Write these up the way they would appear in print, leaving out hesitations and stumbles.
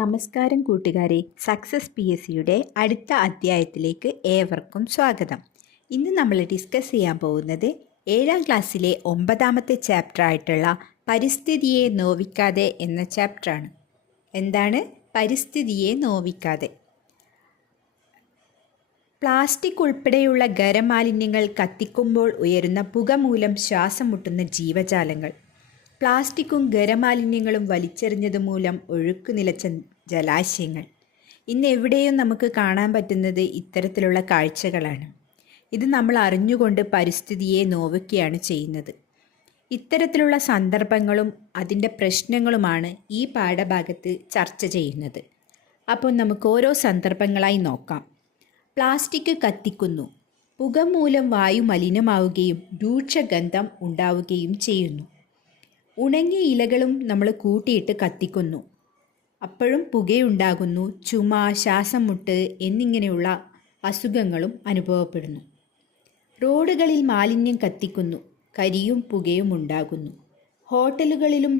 നമസ്കാരം കൂട്ടുകാരെ, സക്സസ് PSCയുടെ അടുത്ത അധ്യായത്തിലേക്ക് ഏവർക്കും സ്വാഗതം. ഇന്ന് നമ്മൾ ഡിസ്കസ് ചെയ്യാൻ പോകുന്നത് 7ാം ക്ലാസ്സിലെ 9ാമത്തെ ചാപ്റ്റർ ആയിട്ടുള്ള പരിസ്ഥിതിയെ നോവിക്കാതെ എന്ന ചാപ്റ്ററാണ്. എന്താണ് പരിസ്ഥിതിയെ നോവിക്കാതെ? പ്ലാസ്റ്റിക് ഉൾപ്പെടെയുള്ള ഖരമാലിന്യങ്ങൾ കത്തിക്കുമ്പോൾ ഉയരുന്ന പുക മൂലം ശ്വാസം മുട്ടുന്ന ജീവജാലങ്ങൾ. പ്ലാസ്റ്റിക്കും ഖരമാലിന്യങ്ങളും വലിച്ചെറിഞ്ഞത് മൂലം ഒഴുക്ക് നിലച്ച ജലാശയങ്ങൾ. ഇന്ന് എവിടെയും നമുക്ക് കാണാൻ പറ്റുന്നത് ഇത്തരത്തിലുള്ള കാഴ്ചകളാണ്. ഇത് നമ്മൾ അറിഞ്ഞുകൊണ്ട് പരിസ്ഥിതിയെ നോവിക്കുകയാണ് ചെയ്യുന്നത്. ഇത്തരത്തിലുള്ള സന്ദർഭങ്ങളും അതിൻ്റെ പ്രശ്നങ്ങളുമാണ് ഈ പാഠഭാഗത്ത് ചർച്ച ചെയ്യുന്നത്. അപ്പോൾ നമുക്ക് ഓരോ സന്ദർഭങ്ങളായി നോക്കാം. പ്ലാസ്റ്റിക് കത്തിക്കുന്നു. പുക മൂലം വായു മലിനമാവുകയും രൂക്ഷഗന്ധം ഉണ്ടാവുകയും ചെയ്യുന്നു. ഉണങ്ങിയ ഇലകളും നമ്മൾ കൂട്ടിയിട്ട് കത്തിക്കുന്നു. അപ്പോഴും പുകയുണ്ടാകുന്നു. ചുമ, ശ്വാസം മുട്ട് എന്നിങ്ങനെയുള്ള അസുഖങ്ങളും അനുഭവപ്പെടുന്നു. റോഡുകളിൽ മാലിന്യം കത്തിക്കുന്നു. കരിയും പുകയും ഉണ്ടാകുന്നു. ഹോട്ടലുകളിലും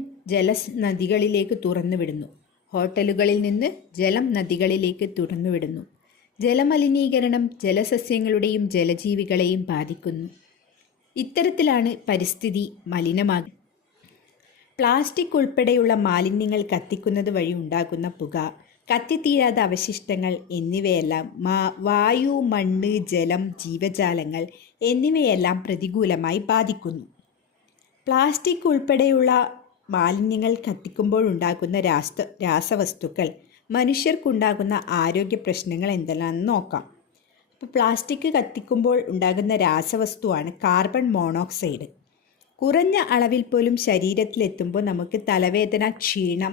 നദികളിലേക്ക് തുറന്നുവിടുന്നു. ഹോട്ടലുകളിൽ നിന്ന് ജലം നദികളിലേക്ക് തുറന്നുവിടുന്നു. ജലമലിനീകരണം ജലസസ്യങ്ങളുടെയും ജലജീവികളെയും ബാധിക്കുന്നു. ഇത്തരത്തിലാണ് പരിസ്ഥിതി മലിനമാകുന്നത്. പ്ലാസ്റ്റിക് ഉൾപ്പെടെയുള്ള മാലിന്യങ്ങൾ കത്തിക്കുന്നത് വഴി ഉണ്ടാകുന്ന പുക, കത്തിത്തീരാത്ത അവശിഷ്ടങ്ങൾ എന്നിവയെല്ലാം വായു, മണ്ണ്, ജലം, ജീവജാലങ്ങൾ എന്നിവയെല്ലാം പ്രതികൂലമായി ബാധിക്കുന്നു. പ്ലാസ്റ്റിക് ഉൾപ്പെടെയുള്ള മാലിന്യങ്ങൾ കത്തിക്കുമ്പോഴുണ്ടാകുന്ന രാസവസ്തുക്കൾ മനുഷ്യർക്കുണ്ടാകുന്ന ആരോഗ്യ പ്രശ്നങ്ങൾ എന്തെല്ലാമെന്ന് നോക്കാം. അപ്പോൾ പ്ലാസ്റ്റിക് കത്തിക്കുമ്പോൾ ഉണ്ടാകുന്ന രാസവസ്തുവാണ് കാർബൺ മോണോക്സൈഡ്. കുറഞ്ഞ അളവിൽ പോലും ശരീരത്തിലെത്തുമ്പോൾ നമുക്ക് തലവേദന, ക്ഷീണം,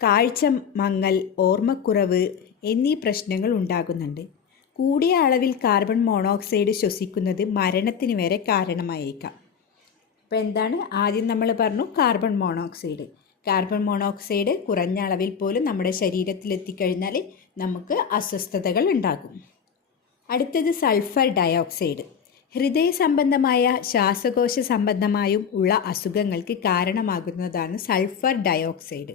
കാഴ്ച മങ്ങൽ, ഓർമ്മക്കുറവ് എന്നീ പ്രശ്നങ്ങൾ ഉണ്ടാകുന്നുണ്ട്. കൂടിയ അളവിൽ കാർബൺ മോണോക്സൈഡ് ശ്വസിക്കുന്നത് മരണത്തിന് വരെ കാരണമായേക്കാം. അപ്പോൾ എന്താണ്? ആദ്യം നമ്മൾ പറഞ്ഞു കാർബൺ മോണോക്സൈഡ്. കാർബൺ മോണോക്സൈഡ് കുറഞ്ഞ അളവിൽ പോലും നമ്മുടെ ശരീരത്തിലെത്തിക്കഴിഞ്ഞാൽ നമുക്ക് അസ്വസ്ഥതകൾ ഉണ്ടാകും. അടുത്തത് സൾഫർ ഡയോക്സൈഡ്. ഹൃദയ സംബന്ധമായ, ശ്വാസകോശ സംബന്ധമായും ഉള്ള അസുഖങ്ങൾക്ക് കാരണമാകുന്നതാണ് സൾഫർ ഡയോക്സൈഡ്.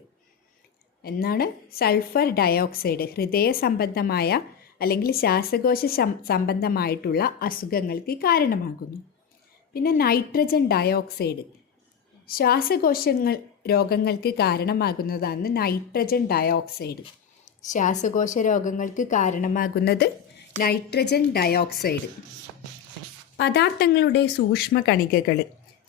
എന്നാണ് സൾഫർ ഡയോക്സൈഡ് ഹൃദയ സംബന്ധമായ അല്ലെങ്കിൽ ശ്വാസകോശ സംബന്ധമായിട്ടുള്ള അസുഖങ്ങൾക്ക് കാരണമാകുന്നു. പിന്നെ നൈട്രജൻ ഡയോക്സൈഡ് ശ്വാസകോശങ്ങൾ രോഗങ്ങൾക്ക് കാരണമാകുന്നതാണ് നൈട്രജൻ ഡയോക്സൈഡ്. ശ്വാസകോശ രോഗങ്ങൾക്ക് കാരണമാകുന്നത് നൈട്രജൻ ഡയോക്സൈഡ്. പദാർത്ഥങ്ങളുടെ സൂക്ഷ്മ കണികകൾ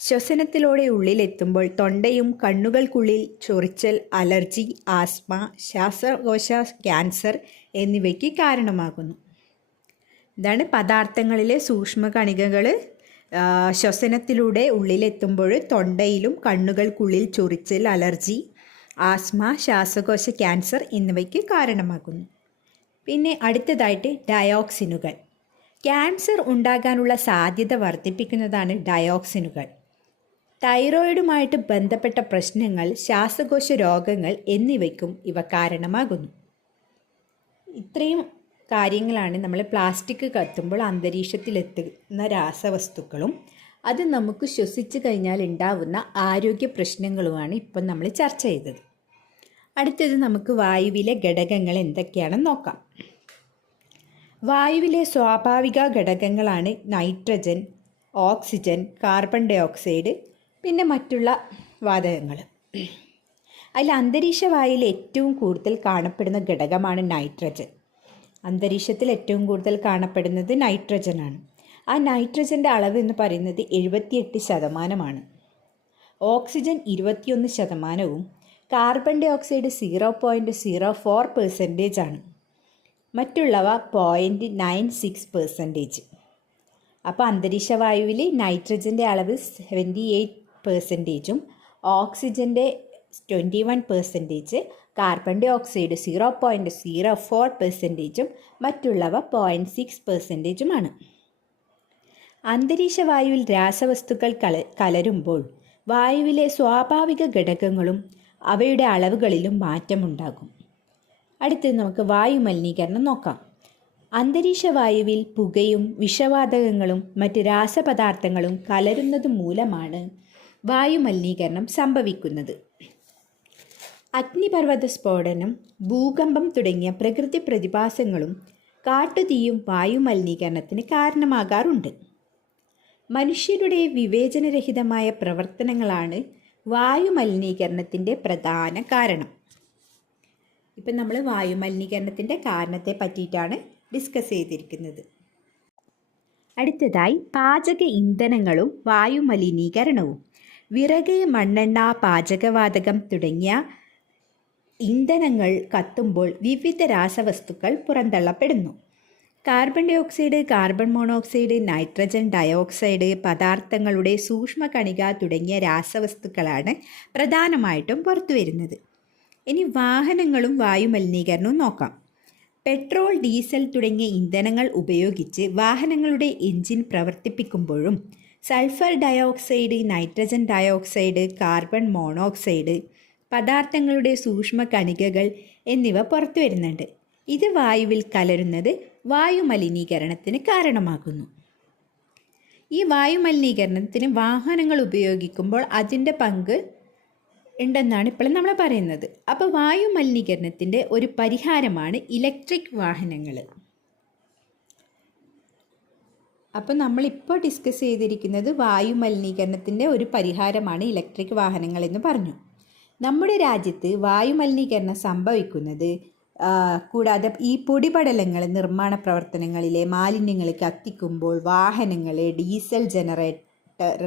ശ്വസനത്തിലൂടെ ഉള്ളിലെത്തുമ്പോൾ തൊണ്ടയും കണ്ണുകൾക്കുള്ളിൽ ചൊറിച്ചൽ, അലർജി, ആസ്മ, ശ്വാസകോശ ക്യാൻസർ എന്നിവയ്ക്ക് കാരണമാകുന്നു. ഇതാണ് പദാർത്ഥങ്ങളിലെ സൂക്ഷ്മ കണികകൾ ശ്വസനത്തിലൂടെ ഉള്ളിലെത്തുമ്പോൾ തൊണ്ടയിലും കണ്ണുകൾക്കുള്ളിൽ ചൊറിച്ചൽ, അലർജി, ആസ്മ, ശ്വാസകോശ ക്യാൻസർ എന്നിവയ്ക്ക് കാരണമാകുന്നു. പിന്നെ അടുത്തതായിട്ട് ഡയോക്സിനുകൾ. ക്യാൻസർ ഉണ്ടാകാനുള്ള സാധ്യത വർദ്ധിപ്പിക്കുന്നതാണ് ഡയോക്സിനുകൾ. തൈറോയിഡുമായിട്ട് ബന്ധപ്പെട്ട പ്രശ്നങ്ങൾ, ശ്വാസകോശ രോഗങ്ങൾ എന്നിവയ്ക്കും ഇവ കാരണമാകുന്നു. ഇത്രയും കാര്യങ്ങളാണ് നമ്മൾ പ്ലാസ്റ്റിക് കത്തുമ്പോൾ അന്തരീക്ഷത്തിലെത്തുന്ന രാസവസ്തുക്കളും അത് നമുക്ക് ശ്വസിച്ചു കഴിഞ്ഞാൽ ഉണ്ടാവുന്ന ആരോഗ്യ പ്രശ്നങ്ങളുമാണ് ഇപ്പം നമ്മൾ ചർച്ച ചെയ്തത്. അടുത്തത് നമുക്ക് വായുവിലെ ഘടകങ്ങൾ എന്തൊക്കെയാണെന്ന് നോക്കാം. വായുവിലെ സ്വാഭാവിക ഘടകങ്ങളാണ് നൈട്രജൻ, ഓക്സിജൻ, കാർബൺ ഡയോക്സൈഡ്, പിന്നെ മറ്റുള്ള വാതകങ്ങൾ. അതിൽ അന്തരീക്ഷ വായുവിൽ ഏറ്റവും കൂടുതൽ കാണപ്പെടുന്ന ഘടകമാണ് നൈട്രജൻ. അന്തരീക്ഷത്തിൽ ഏറ്റവും കൂടുതൽ കാണപ്പെടുന്നത് നൈട്രജനാണ്. ആ നൈട്രജൻ്റെ അളവ് എന്ന് പറയുന്നത് 78%. ഓക്സിജൻ 21%, കാർബൺ ഡയോക്സൈഡ് 0.04% ആണ്. മറ്റുള്ളവ 0.96%. അപ്പോൾ അന്തരീക്ഷ വായുവിൽ നൈട്രജൻ്റെ അളവ് 78%, ഓക്സിജൻ്റെ 21%, കാർബൺ ഡയോക്സൈഡ് 0.04%, മറ്റുള്ളവ 0.6%. അന്തരീക്ഷ വായുവിൽ രാസവസ്തുക്കൾ കലരുമ്പോൾ വായുവിലെ സ്വാഭാവിക ഘടകങ്ങളും അവയുടെ അളവുകളിലും മാറ്റമുണ്ടാകും. അടുത്തത് നമുക്ക് വായു മലിനീകരണം നോക്കാം. അന്തരീക്ഷ വായുവിൽ പുകയും വിഷവാതകങ്ങളും മറ്റ് രാസപദാർത്ഥങ്ങളും കലരുന്നത് മൂലമാണ് വായു മലിനീകരണം സംഭവിക്കുന്നത്. അഗ്നിപർവ്വത സ്ഫോടനം, ഭൂകമ്പം തുടങ്ങിയ പ്രകൃതി പ്രതിഭാസങ്ങളും കാട്ടുതീയും വായുമലിനീകരണത്തിന് കാരണമാകാറുണ്ട്. മനുഷ്യരുടെ വിവേചനരഹിതമായ പ്രവർത്തനങ്ങളാണ് വായുമലിനീകരണത്തിൻ്റെ പ്രധാന കാരണം. ഇപ്പം നമ്മൾ വായുമലിനീകരണത്തിൻ്റെ കാരണത്തെ പറ്റിയിട്ടാണ് ഡിസ്കസ് ചെയ്തിരിക്കുന്നത്. അടുത്തതായി പാചക ഇന്ധനങ്ങളും വായുമലിനീകരണവും. വിറക്, മണ്ണെണ്ണ, പാചകവാതകം തുടങ്ങിയ ഇന്ധനങ്ങൾ കത്തുമ്പോൾ വിവിധ രാസവസ്തുക്കൾ പുറന്തള്ളപ്പെടുന്നു. Carbon dioxide, carbon monoxide, nitrogen dioxide, പദാർത്ഥങ്ങളുടെ സൂക്ഷ്മകണിക തുടങ്ങിയ രാസവസ്തുക്കളാണ് പ്രധാനമായിട്ടും പുറത്തുവരുന്നത്. ഇനി വാഹനങ്ങളും വായുമലിനീകരണവും നോക്കാം. പെട്രോൾ, ഡീസൽ തുടങ്ങിയ ഇന്ധനങ്ങൾ ഉപയോഗിച്ച് വാഹനങ്ങളുടെ എഞ്ചിൻ പ്രവർത്തിപ്പിക്കുമ്പോഴും sulphur dioxide, nitrogen dioxide, carbon monoxide, പദാർത്ഥങ്ങളുടെ സൂക്ഷ്മകണികകൾ എന്നിവ പുറത്തു വരുന്നുണ്ട്. ഇത് വായുവിൽ കലരുന്നത് വായുമലിനീകരണത്തിന് കാരണമാകുന്നു. ഈ വായുമലിനീകരണത്തിന് വാഹനങ്ങൾ ഉപയോഗിക്കുമ്പോൾ അതിൻ്റെ പങ്ക് ഉണ്ടെന്നാണ് ഇപ്പോൾ നമ്മൾ പറയുന്നത്. അപ്പോൾ വായുമലിനീകരണത്തിൻ്റെ ഒരു പരിഹാരമാണ് ഇലക്ട്രിക് വാഹനങ്ങൾ. അപ്പോൾ നമ്മളിപ്പോൾ ഡിസ്കസ് ചെയ്തിരിക്കുന്നത് വായുമലിനീകരണത്തിൻ്റെ ഒരു പരിഹാരമാണ് ഇലക്ട്രിക് വാഹനങ്ങൾ എന്ന് പറഞ്ഞു. നമ്മുടെ രാജ്യത്ത് വായുമലിനീകരണം സംഭവിക്കുന്നത് കൂടാതെ ഈ പൊടിപടലങ്ങൾ നിർമ്മാണ പ്രവർത്തനങ്ങളിലെ മാലിന്യങ്ങൾ കത്തിക്കുമ്പോൾ, വാഹനങ്ങൾ, ഡീസൽ ജനറേറ്റർ,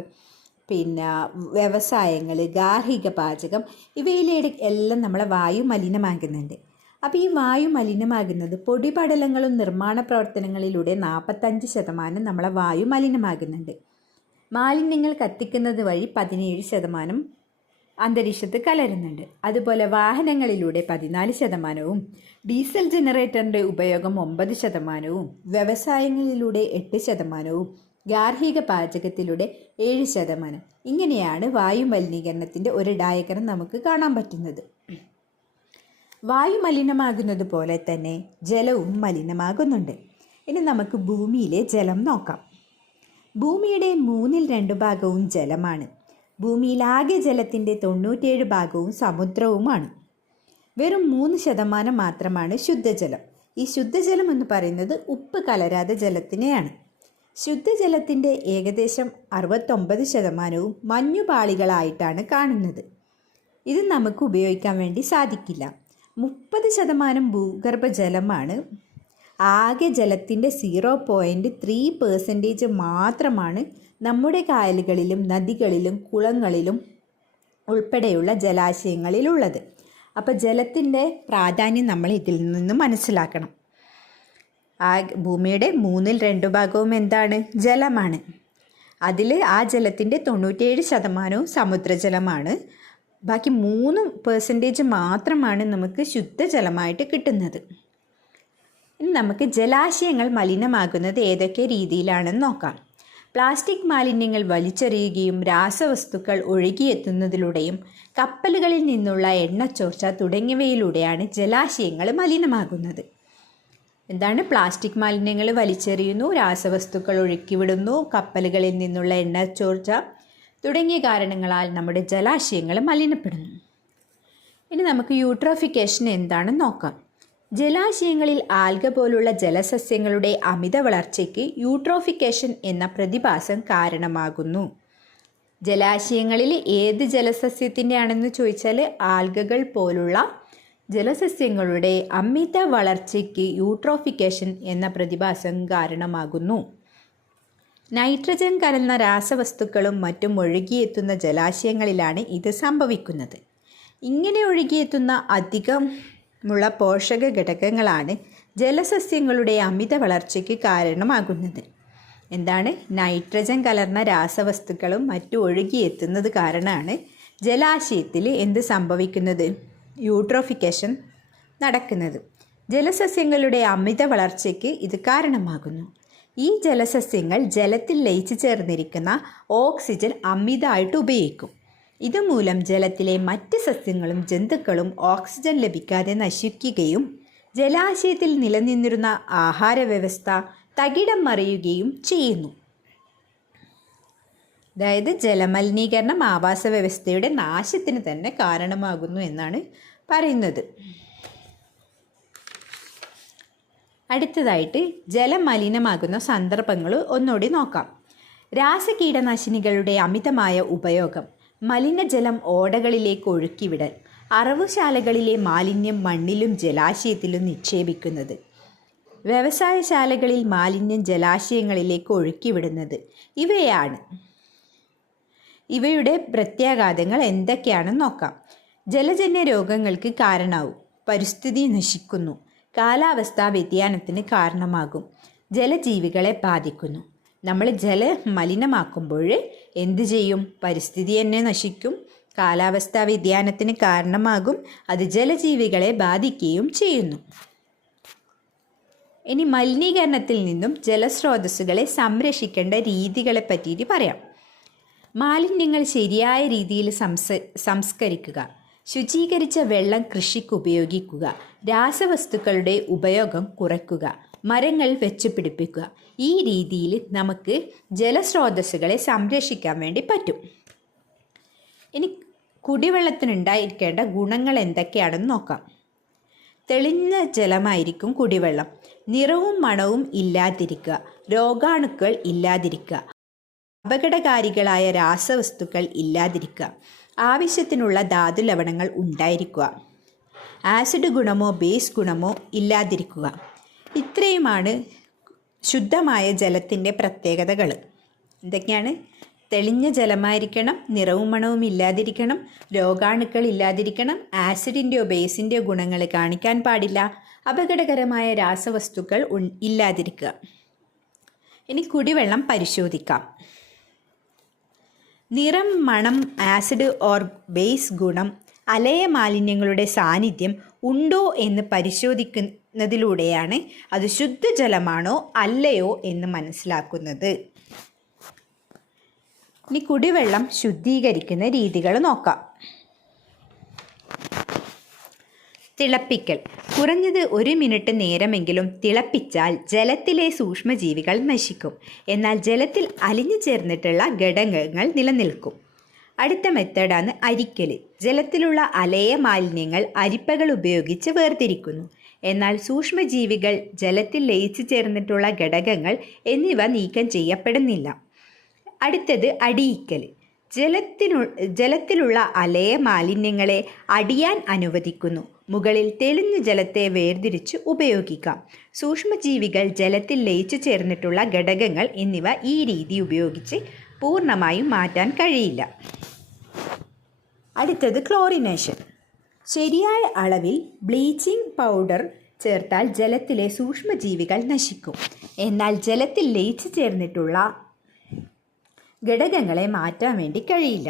പിന്നെ വ്യവസായങ്ങൾ, ഗാർഹിക പാചകം ഇവയിലെ എല്ലാം നമ്മളെ വായു മലിനമാകുന്നുണ്ട്. അപ്പോൾ ഈ വായു മലിനമാകുന്നത് പൊടിപടലങ്ങളും നിർമ്മാണ പ്രവർത്തനങ്ങളിലൂടെ 45% നമ്മളെ വായു മലിനമാകുന്നുണ്ട്. മാലിന്യങ്ങൾ കത്തിക്കുന്നത് വഴി 17% അന്തരീക്ഷത്ത് കലരുന്നുണ്ട്. അതുപോലെ വാഹനങ്ങളിലൂടെ 14%, ഡീസൽ ജനറേറ്ററിൻ്റെ ഉപയോഗം 9%, വ്യവസായങ്ങളിലൂടെ 8%, ഗാർഹിക പാചകത്തിലൂടെ 7%. ഇങ്ങനെയാണ് വായു മലിനീകരണത്തിൻ്റെ ഒരു ഡയഗ്രം നമുക്ക് കാണാൻ പറ്റുന്നത്. വായു മലിനമാകുന്നത് പോലെ തന്നെ ജലവും മലിനമാകുന്നുണ്ട്. ഇനി നമുക്ക് ഭൂമിയിലെ ജലം നോക്കാം. ഭൂമിയുടെ 2/3 ഭാഗവും ജലമാണ്. ഭൂമിയിലാകെ ജലത്തിൻ്റെ 97% സമുദ്രവുമാണ്. വെറും 3% മാത്രമാണ് ശുദ്ധജലം. ഈ ശുദ്ധജലം എന്ന് പറയുന്നത് ഉപ്പ് കലരാതെ ജലത്തിനെയാണ്. ശുദ്ധജലത്തിൻ്റെ ഏകദേശം 69% മഞ്ഞുപാളികളായിട്ടാണ് കാണുന്നത്. ഇത് നമുക്ക് ഉപയോഗിക്കാൻ വേണ്ടി സാധിക്കില്ല. 30% ഭൂഗർഭജലമാണ്. ആകെ ജലത്തിൻ്റെ 0.3% മാത്രമാണ് നമ്മുടെ കായലുകളിലും നദികളിലും കുളങ്ങളിലും ഉൾപ്പെടെയുള്ള ജലാശയങ്ങളിലുള്ളത്. അപ്പോൾ ജലത്തിൻ്റെ പ്രാധാന്യം നമ്മൾ ഇതിൽ നിന്ന് മനസ്സിലാക്കണം. ഭൂമിയുടെ 2/3 ഭാഗവും എന്താണ്? ജലമാണ്. അതിൽ ആ ജലത്തിൻ്റെ 97% സമുദ്രജലമാണ്. ബാക്കി 3% മാത്രമാണ് നമുക്ക് ശുദ്ധജലമായിട്ട് കിട്ടുന്നത്. ഇനി നമുക്ക് ജലാശയങ്ങൾ മലിനമാകുന്നത് ഏതൊക്കെ രീതിയിലാണെന്ന് നോക്കാം. പ്ലാസ്റ്റിക് മാലിന്യങ്ങൾ വലിച്ചെറിയുകയും രാസവസ്തുക്കൾ ഒഴുകിയെത്തുന്നതിലൂടെയും കപ്പലുകളിൽ നിന്നുള്ള എണ്ണച്ചോർച്ച തുടങ്ങിയവയിലൂടെയാണ് ജലാശയങ്ങൾ മലിനമാകുന്നത്. എന്താണ്? പ്ലാസ്റ്റിക് മാലിന്യങ്ങൾ വലിച്ചെറിയുന്നു, രാസവസ്തുക്കൾ ഒഴുക്കിവിടുന്നു, കപ്പലുകളിൽ നിന്നുള്ള എണ്ണച്ചോർച്ച തുടങ്ങിയ കാരണങ്ങളാൽ നമ്മുടെ ജലാശയങ്ങൾ മലിനപ്പെടുന്നു. ഇനി നമുക്ക് യൂട്രോഫിക്കേഷൻ എന്താണെന്ന് നോക്കാം. ജലാശയങ്ങളിൽ ആൽഗ പോലുള്ള ജലസസ്യങ്ങളുടെ അമിത വളർച്ചയ്ക്ക് യൂട്രോഫിക്കേഷൻ എന്ന പ്രതിഭാസം കാരണമാകുന്നു. ജലാശയങ്ങളിൽ ഏത് ജലസസ്യത്തിൻ്റെ ആണെന്ന് ചോദിച്ചാൽ ആൽഗകൾ പോലുള്ള ജലസസ്യങ്ങളുടെ അമിത വളർച്ചയ്ക്ക് യൂട്രോഫിക്കേഷൻ എന്ന പ്രതിഭാസം കാരണമാകുന്നു. നൈട്രജൻ കലർന്ന രാസവസ്തുക്കളും മറ്റും ഒഴുകിയെത്തുന്ന ജലാശയങ്ങളിലാണ് ഇത് സംഭവിക്കുന്നത്. ഇങ്ങനെ ഒഴുകിയെത്തുന്ന അധികമുള്ള പോഷക ഘടകങ്ങളാണ് ജലസസ്യങ്ങളുടെ അമിത വളർച്ചയ്ക്ക് കാരണമാകുന്നത്. എന്താണ്? നൈട്രജൻ കലർന്ന രാസവസ്തുക്കളും മറ്റും ഒഴുകിയെത്തുന്നത് കാരണമാണ് ജലാശയത്തിൽ എന്ത് സംഭവിക്കുന്നത്? യൂട്രോഫിക്കേഷൻ നടക്കുന്നത്. ജലസസ്യങ്ങളുടെ അമിത വളർച്ചയ്ക്ക് ഇത് കാരണമാകുന്നു. ഈ ജലസസ്യങ്ങൾ ജലത്തിൽ ലയിച്ചു ചേർന്നിരിക്കുന്ന ഓക്സിജൻ അമിതമായിട്ട് ഉപയോഗിക്കും. ഇതുമൂലം ജലത്തിലെ മറ്റ് സസ്യങ്ങളും ജന്തുക്കളും ഓക്സിജൻ ലഭിക്കാതെ നശിക്കുകയും ജലാശയത്തിൽ നിലനിന്നിരുന്ന ആഹാര വ്യവസ്ഥ തകിടം മറിയുകയും ചെയ്യുന്നു. അതായത് ജലമലിനീകരണം ആവാസ വ്യവസ്ഥയുടെ നാശത്തിന് തന്നെ കാരണമാകുന്നു എന്നാണ് പറയുന്നത്. അടുത്തതായിട്ട് ജലം മലിനമാകുന്ന സന്ദർഭങ്ങൾ ഒന്നുകൂടി നോക്കാം. രാസകീടനാശിനികളുടെ അമിതമായ ഉപയോഗം, മലിനജലം ഓടകളിലേക്ക് ഒഴുക്കിവിടൽ, അറവുശാലകളിലെ മാലിന്യം മണ്ണിലും ജലാശയത്തിലും നിക്ഷേപിക്കുന്നത്, വ്യവസായശാലകളിൽ മാലിന്യം ജലാശയങ്ങളിലേക്ക് ഒഴുക്കിവിടുന്നത്, ഇവയാണ്. ഇവയുടെ പ്രത്യാഘാതങ്ങൾ എന്തൊക്കെയാണെന്ന് നോക്കാം. ജലജന്യ രോഗങ്ങൾക്ക് കാരണമാവും, പരിസ്ഥിതി നശിക്കുന്നു, കാലാവസ്ഥാ വ്യതിയാനത്തിന് കാരണമാകും, ജലജീവികളെ ബാധിക്കുന്നു. നമ്മൾ ജലം മലിനമാക്കുമ്പോൾ എന്തു ചെയ്യും? പരിസ്ഥിതി തന്നെ നശിക്കും, കാലാവസ്ഥാ വ്യതിയാനത്തിന് കാരണമാകും, അത് ജലജീവികളെ ബാധിക്കുകയും ചെയ്യുന്നു. ഇനി മലിനീകരണത്തിൽ നിന്നും ജലസ്രോതസ്സുകളെ സംരക്ഷിക്കേണ്ട രീതികളെ പറ്റിയിട്ട് പറയാം. മാലിന്യങ്ങൾ ശരിയായ രീതിയിൽ സംസ്കരിക്കുക, ശുചീകരിച്ച വെള്ളം കൃഷിക്ക് ഉപയോഗിക്കുക, രാസവസ്തുക്കളുടെ ഉപയോഗം കുറയ്ക്കുക, മരങ്ങൾ വെച്ചുപിടിപ്പിക്കുക. ഈ രീതിയിൽ നമുക്ക് ജലസ്രോതസ്സുകളെ സംരക്ഷിക്കാൻ വേണ്ടി പറ്റും. ഇനി കുടിവെള്ളത്തിനുണ്ടായിരിക്കേണ്ട ഗുണങ്ങൾ എന്തൊക്കെയാണെന്ന് നോക്കാം. തെളിഞ്ഞ ജലമായിരിക്കും കുടിവെള്ളം. നിറവും മണവും ഇല്ലാതിരിക്കുക, രോഗാണുക്കൾ ഇല്ലാതിരിക്കുക, അപകടകാരികളായ രാസവസ്തുക്കൾ ഇല്ലാതിരിക്കുക, ആവശ്യത്തിനുള്ള ധാതുലവണങ്ങൾ ഉണ്ടായിരിക്കുക, ആസിഡ് ഗുണമോ ബേസ് ഗുണമോ ഇല്ലാതിരിക്കുക. ഇത്രയുമാണ് ശുദ്ധമായ ജലത്തിൻ്റെ പ്രത്യേകതകൾ. എന്തൊക്കെയാണ്? തെളിഞ്ഞ ജലമായിരിക്കണം, നിറവും മണവും ഇല്ലാതിരിക്കണം, രോഗാണുക്കൾ ഇല്ലാതിരിക്കണം, ആസിഡിൻ്റെയോ ബേസിൻ്റെയോ ഗുണങ്ങൾ കാണിക്കാൻ പാടില്ല, അപകടകരമായ രാസവസ്തുക്കൾ ഇല്ലാതിരിക്കുക. ഇനി കുടിവെള്ളം പരിശോധിക്കാം. നിറം, മണം, ആസിഡ് ഓർ ബേസ് ഗുണം, അലയ മാലിന്യങ്ങളുടെ സാന്നിധ്യം ഉണ്ടോ എന്ന് പരിശോധിക്കുന്നതിലൂടെയാണ് അത് ശുദ്ധജലമാണോ അല്ലയോ എന്ന് മനസ്സിലാക്കുന്നത്. ഇനി കുടിവെള്ളം ശുദ്ധീകരിക്കുന്ന രീതികൾ നോക്കാം. തിളപ്പിക്കൽ. കുറഞ്ഞത് 1 മിനിറ്റ് നേരമെങ്കിലും തിളപ്പിച്ചാൽ ജലത്തിലെ സൂക്ഷ്മജീവികൾ നശിക്കും, എന്നാൽ ജലത്തിൽ അലിഞ്ഞു ചേർന്നിട്ടുള്ള ഘടകങ്ങൾ നിലനിൽക്കും. അടുത്ത മെത്തേഡാണ് അരിക്കൽ. ജലത്തിലുള്ള അലയ മാലിന്യങ്ങൾ അരിപ്പകൾ ഉപയോഗിച്ച് വേർതിരിക്കുന്നു, എന്നാൽ സൂക്ഷ്മജീവികൾ, ജലത്തിൽ ലയിച്ചു ചേർന്നിട്ടുള്ള ഘടകങ്ങൾ എന്നിവ നീക്കം ചെയ്യപ്പെടുന്നില്ല. അടുത്തത് അടിയിക്കൽ. ജലത്തിലുള്ള അലയ മാലിന്യങ്ങളെ അടിയാൻ അനുവദിക്കുന്നു. മുകളിൽ തെളിഞ്ഞ ജലത്തെ വേർതിരിച്ച് ഉപയോഗിക്കാം. സൂക്ഷ്മജീവികൾ, ജലത്തിൽ ലയിച്ചു ചേർന്നിട്ടുള്ള ഘടകങ്ങൾ എന്നിവ ഈ രീതി ഉപയോഗിച്ച് പൂർണ്ണമായും മാറ്റാൻ കഴിയില്ല. അടുത്തത് ക്ലോറിനേഷൻ. ശരിയായ അളവിൽ ബ്ലീച്ചിങ് പൗഡർ ചേർത്താൽ ജലത്തിലെ സൂക്ഷ്മജീവികൾ നശിക്കും, എന്നാൽ ജലത്തിൽ ലയിച്ചു ചേർന്നിട്ടുള്ള ഘടകങ്ങളെ മാറ്റാൻ വേണ്ടി കഴിയില്ല.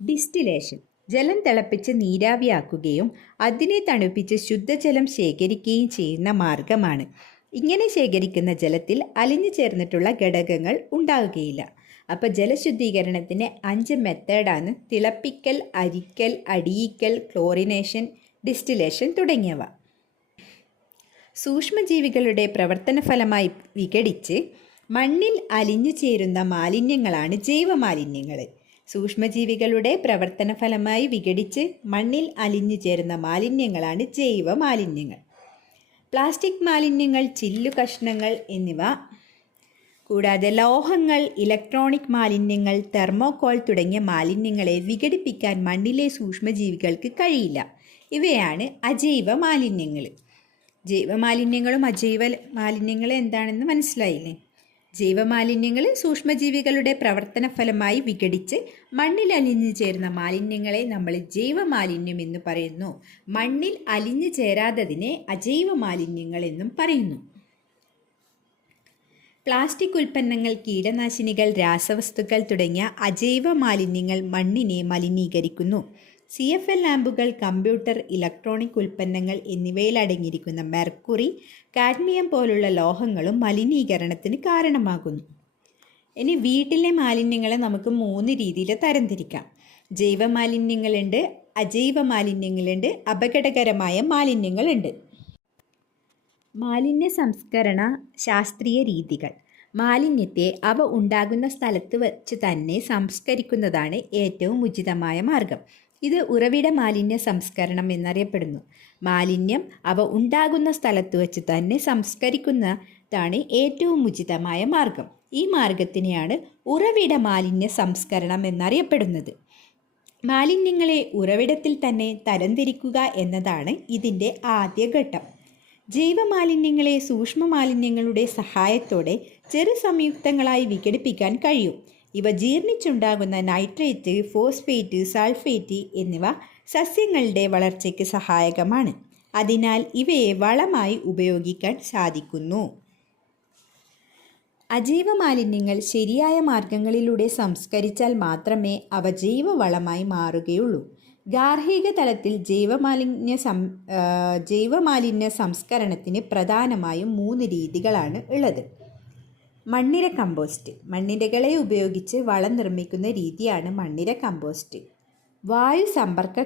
ഡിസ്റ്റിലേഷൻ. ജലം തിളപ്പിച്ച് നീരാവിയാക്കുകയും അതിനെ തണുപ്പിച്ച് ശുദ്ധജലം ശേഖരിക്കുകയും ചെയ്യുന്ന മാർഗമാണ്. ഇങ്ങനെ ശേഖരിക്കുന്ന ജലത്തിൽ അലിഞ്ഞു ചേർന്നിട്ടുള്ള ഘടകങ്ങൾ ഉണ്ടാവുകയില്ല. അപ്പോൾ ജലശുദ്ധീകരണത്തിന് 5 മെത്തേഡാണ്: തിളപ്പിക്കൽ, അരിക്കൽ, അടിയിക്കൽ, ക്ലോറിനേഷൻ, ഡിസ്റ്റിലേഷൻ തുടങ്ങിയവ. സൂക്ഷ്മജീവികളുടെ പ്രവർത്തന ഫലമായി വിഘടിച്ച് മണ്ണിൽ അലിഞ്ഞു ചേരുന്ന മാലിന്യങ്ങളാണ് ജൈവമാലിന്യങ്ങൾ. സൂക്ഷ്മജീവികളുടെ പ്രവർത്തന ഫലമായി വിഘടിച്ച് മണ്ണിൽ അലിഞ്ഞു ചേരുന്ന മാലിന്യങ്ങളാണ് ജൈവമാലിന്യങ്ങൾ. പ്ലാസ്റ്റിക് മാലിന്യങ്ങൾ, ചില്ലു കഷ്ണങ്ങൾ എന്നിവ കൂടാതെ ലോഹങ്ങൾ, ഇലക്ട്രോണിക് മാലിന്യങ്ങൾ, തെർമോകോൾ തുടങ്ങിയ മാലിന്യങ്ങളെ വിഘടിപ്പിക്കാൻ മണ്ണിലെ സൂക്ഷ്മജീവികൾക്ക് കഴിയില്ല. ഇവയാണ് അജൈവ മാലിന്യങ്ങൾ. ജൈവമാലിന്യങ്ങളും അജൈവ മാലിന്യങ്ങളും എന്താണെന്ന് മനസ്സിലായില്ലേ? ജൈവമാലിന്യങ്ങൾ സൂക്ഷ്മജീവികളുടെ പ്രവർത്തന ഫലമായി വിഘടിച്ച് മണ്ണിൽ അലിഞ്ഞു ചേരുന്ന മാലിന്യങ്ങളെ നമ്മൾ ജൈവമാലിന്യം എന്ന് പറയുന്നു. മണ്ണിൽ അലിഞ്ഞു ചേരാത്തതിനെ അജൈവ മാലിന്യങ്ങൾ എന്നും പറയുന്നു. പ്ലാസ്റ്റിക് ഉൽപ്പന്നങ്ങൾ, കീടനാശിനികൾ, രാസവസ്തുക്കൾ തുടങ്ങിയ അജൈവ മാലിന്യങ്ങൾ മണ്ണിനെ മലിനീകരിക്കുന്നു. CFL ലാമ്പുകൾ, കമ്പ്യൂട്ടർ, ഇലക്ട്രോണിക് ഉൽപ്പന്നങ്ങൾ എന്നിവയിൽ അടങ്ങിയിരിക്കുന്ന മെർക്കുറി, കാഡ്മിയം പോലുള്ള ലോഹങ്ങളും മലിനീകരണത്തിന് കാരണമാകുന്നു. ഇനി വീട്ടിലെ മാലിന്യങ്ങളെ നമുക്ക് 3 രീതിയിൽ തരംതിരിക്കാം. ജൈവ മാലിന്യങ്ങളുണ്ട്, അജൈവ മാലിന്യങ്ങളുണ്ട്, അപകടകരമായ മാലിന്യങ്ങളുണ്ട്. മാലിന്യ സംസ്കരണ ശാസ്ത്രീയ രീതികൾ. മാലിന്യത്തെ അവ ഉണ്ടാകുന്ന സ്ഥലത്ത് വച്ച് തന്നെ സംസ്കരിക്കുന്നതാണ് ഏറ്റവും ഉചിതമായ മാർഗം. ഇത് ഉറവിട മാലിന്യ സംസ്കരണം എന്നറിയപ്പെടുന്നു. മാലിന്യം അവ ഉണ്ടാകുന്ന സ്ഥലത്ത് വെച്ച് തന്നെ സംസ്കരിക്കുന്നതാണ് ഏറ്റവും ഉചിതമായ മാർഗം. ഈ മാർഗത്തിനെയാണ് ഉറവിട മാലിന്യ സംസ്കരണം എന്നറിയപ്പെടുന്നത്. മാലിന്യങ്ങളെ ഉറവിടത്തിൽ തന്നെ തരംതിരിക്കുക എന്നതാണ് ഇതിൻ്റെ ആദ്യ ഘട്ടം. ജൈവമാലിന്യങ്ങളെ സൂക്ഷ്മ മാലിന്യങ്ങളുടെ സഹായത്തോടെ ചെറു സംയുക്തങ്ങളായി വിഘടിപ്പിക്കാൻ കഴിയും. ഇവ ജീർണിച്ചുണ്ടാകുന്ന നൈട്രേറ്റ്, ഫോസ്ഫേറ്റ്, സൾഫേറ്റ് എന്നിവ സസ്യങ്ങളുടെ വളർച്ചയ്ക്ക് സഹായകമാണ്. അതിനാൽ ഇവയെ വളമായി ഉപയോഗിക്കാൻ സാധിക്കുന്നു. അജൈവ മാലിന്യങ്ങൾ ശരിയായ മാർഗങ്ങളിലൂടെ സംസ്കരിച്ചാൽ മാത്രമേ അവ ജൈവവളമായി മാറുകയുള്ളൂ. ഗാർഹിക തലത്തിൽ ജൈവമാലിന്യ സംസ്കരണത്തിന് പ്രധാനമായും 3 രീതികളാണ് ഉള്ളത്. മണ്ണിര കമ്പോസ്റ്റ്. മണ്ണിരകളെ ഉപയോഗിച്ച് വളം നിർമ്മിക്കുന്ന രീതിയാണ് മണ്ണിര കമ്പോസ്റ്റ്. വായു സമ്പർക്ക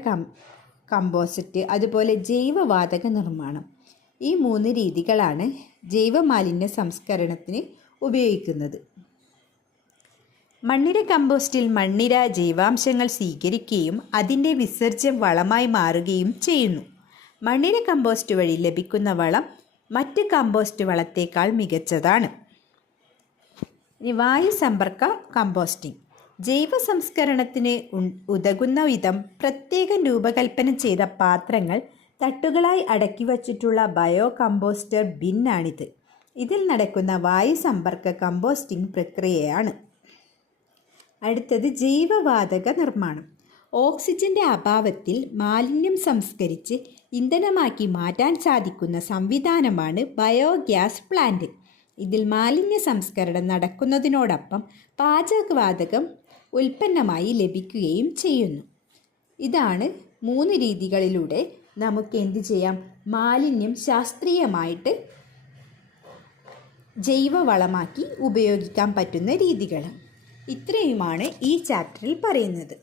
കമ്പോസ്റ്റ്, അതുപോലെ ജൈവവാതക നിർമ്മാണം. ഈ 3 രീതികളാണ് ജൈവമാലിന്യ സംസ്കരണത്തിന് ഉപയോഗിക്കുന്നത്. മണ്ണിര കമ്പോസ്റ്റിൽ മണ്ണിര ജൈവാംശങ്ങൾ സ്വീകരിക്കുകയും അതിൻ്റെ വിസർജ്യം വളമായി മാറുകയും ചെയ്യുന്നു. മണ്ണിര കമ്പോസ്റ്റ് വഴി ലഭിക്കുന്ന വളം മറ്റ് കമ്പോസ്റ്റ് വളത്തേക്കാൾ മികച്ചതാണ്. ഇനി വായു സമ്പർക്ക കമ്പോസ്റ്റിംഗ്. ജൈവ സംസ്കരണത്തിന് ഉതകുന്ന വിധം പ്രത്യേകം രൂപകൽപ്പന ചെയ്ത പാത്രങ്ങൾ തട്ടുകളായി അടക്കി വച്ചിട്ടുള്ള ബയോ കമ്പോസ്റ്റർ ബിന്നാണിത്. ഇതിൽ നടക്കുന്ന വായു സമ്പർക്ക കമ്പോസ്റ്റിംഗ് പ്രക്രിയയാണ്. അടുത്തത് ജൈവവാതക നിർമ്മാണം. ഓക്സിജന്റെ അഭാവത്തിൽ മാലിന്യം സംസ്കരിച്ച് ഇന്ധനമാക്കി മാറ്റാൻ സാധിക്കുന്ന സംവിധാനമാണ് ബയോഗ്യാസ് പ്ലാന്റ്. ഇതിൽ മാലിന്യ സംസ്കരണം നടക്കുന്നതിനോടൊപ്പം പാചകവാതകം ഉൽപ്പന്നമായി ലഭിക്കുകയും ചെയ്യുന്നു. ഇതാണ് 3 രീതികളിലൂടെ നമുക്ക് എന്ത് ചെയ്യാം? മാലിന്യം ശാസ്ത്രീയമായിട്ട് ജൈവവളമാക്കി ഉപയോഗിക്കാൻ പറ്റുന്ന രീതികൾ. ഇത്രയുമാണ് ഈ ചാപ്റ്ററിൽ പറയുന്നത്.